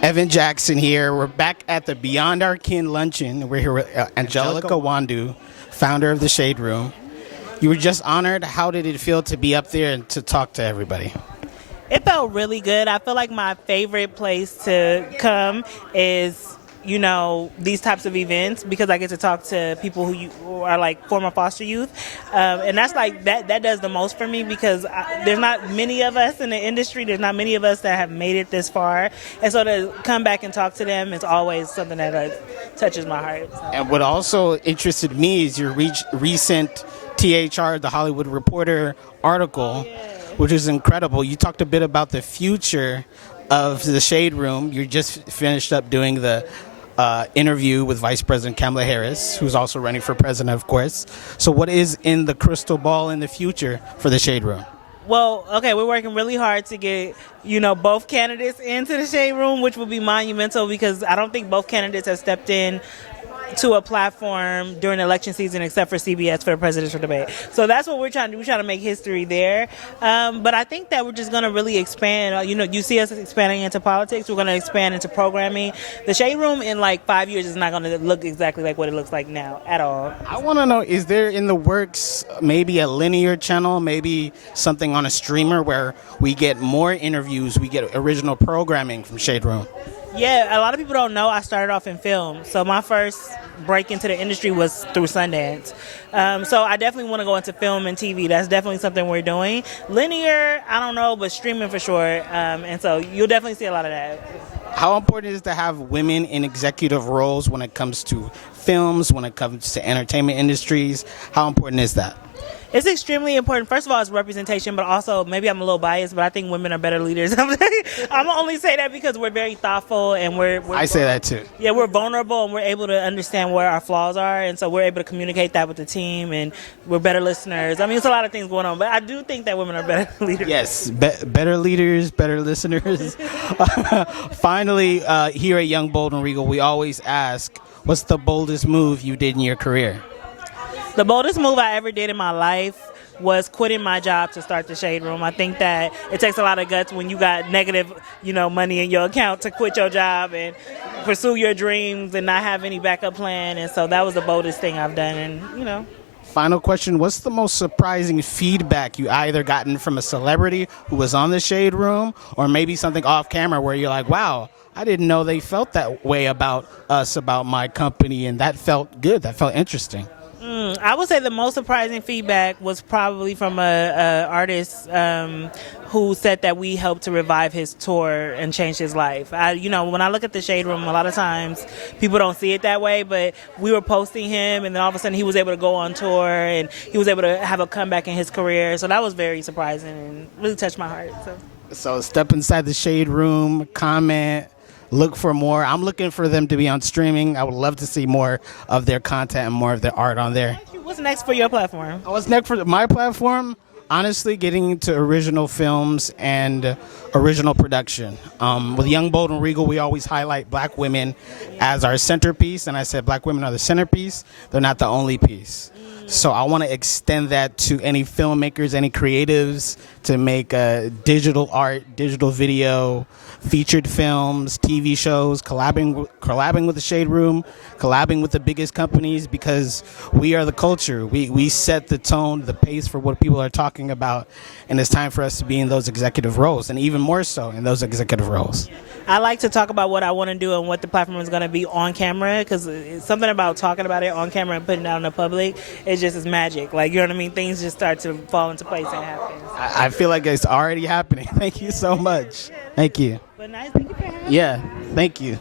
Evan Jackson here. We're back at the Beyond Our Kin luncheon. We're here with Angelica Nwandu, founder of the Shade Room. You were just honored. How did it feel to be up there and to talk to everybody? It felt really good. I feel like my favorite place to come is, these types of events because I get to talk to people who are like former foster youth. And that's like, that does the most for me because there's not many of us in the industry. There's not many of us that have made it this far. And so to come back and talk to them is always something that touches my heart. So. And what also interested me is your recent THR, the Hollywood Reporter article, which is incredible. You talked a bit about the future of the Shade Room. You just finished up doing the interview with Vice President Kamala Harris, who's also running for president, of course. So what is in the crystal ball in the future for the Shade Room? Well, okay, we're working really hard to get, both candidates into the Shade Room, which will be monumental because I don't think both candidates have stepped in to a platform during the election season except for CBS for the presidential debate. So that's what we're trying to do. We're trying to make history there. But I think that we're just going to really expand. You see us expanding into politics. We're going to expand into programming. The Shade Room in like 5 years is not going to look exactly like what it looks like now at all. I want to know, is there in the works maybe a linear channel, maybe something on a streamer where we get more interviews, we get original programming from Shade Room? Yeah, a lot of people don't know I started off in film. So my first break into the industry was through Sundance. So I definitely want to go into film and TV. That's definitely something we're doing. Linear, I don't know, but streaming for sure. And so you'll definitely see a lot of that. How important is it to have women in executive roles when it comes to films, when it comes to entertainment industries? How important is that? It's extremely important. First of all, it's representation, but also maybe I'm a little biased, but I think women are better leaders. I'm only say that because we're very thoughtful and we're I say that too. Yeah, we're vulnerable and we're able to understand where our flaws are, and so we're able to communicate that with the team, and we're better listeners. I mean, it's a lot of things going on, but I do think that women are better leaders. Yes, better leaders, better listeners. Finally, here at Young, Bold, and Regal, we always ask, what's the boldest move you did in your career? The boldest move I ever did in my life was quitting my job to start the Shade Room. I think that it takes a lot of guts when you got negative, money in your account to quit your job and pursue your dreams and not have any backup plan. And so that was the boldest thing I've done. And, Final question, what's the most surprising feedback you either gotten from a celebrity who was on the Shade Room or maybe something off camera where you're like, wow, I didn't know they felt that way about us, about my company, and that felt good, that felt interesting? I would say the most surprising feedback was probably from a artist who said that we helped to revive his tour and change his life. When I look at the Shade Room, a lot of times people don't see it that way, but we were posting him, and then all of a sudden he was able to go on tour, and he was able to have a comeback in his career. So that was very surprising and really touched my heart. So step inside the Shade Room, comment, look for more. I'm looking for them to be on streaming. I would love to see more of their content and more of their art on there. What's next for your platform? What's next for my platform? Honestly, getting into original films and original production. With Young, Bold, and Regal, we always highlight black women as our centerpiece. And I said black women are the centerpiece. They're not the only piece. So I want to extend that to any filmmakers, any creatives to make digital art, digital video, featured films, TV shows, collabing with the Shade Room, collabing with the biggest companies, because we are the culture. We set the tone, the pace for what people are talking about, and it's time for us to be in those executive roles, and even more so in those executive roles. I like to talk about what I want to do and what the platform is going to be on camera, because it's something about talking about it on camera and putting it out in the public. It's just magic. Like, you know what I mean? Things just start to fall into place and happen. I feel like it's already happening. Thank you so much. Thank you. But nice. Thank you for having me. Yeah, thank you.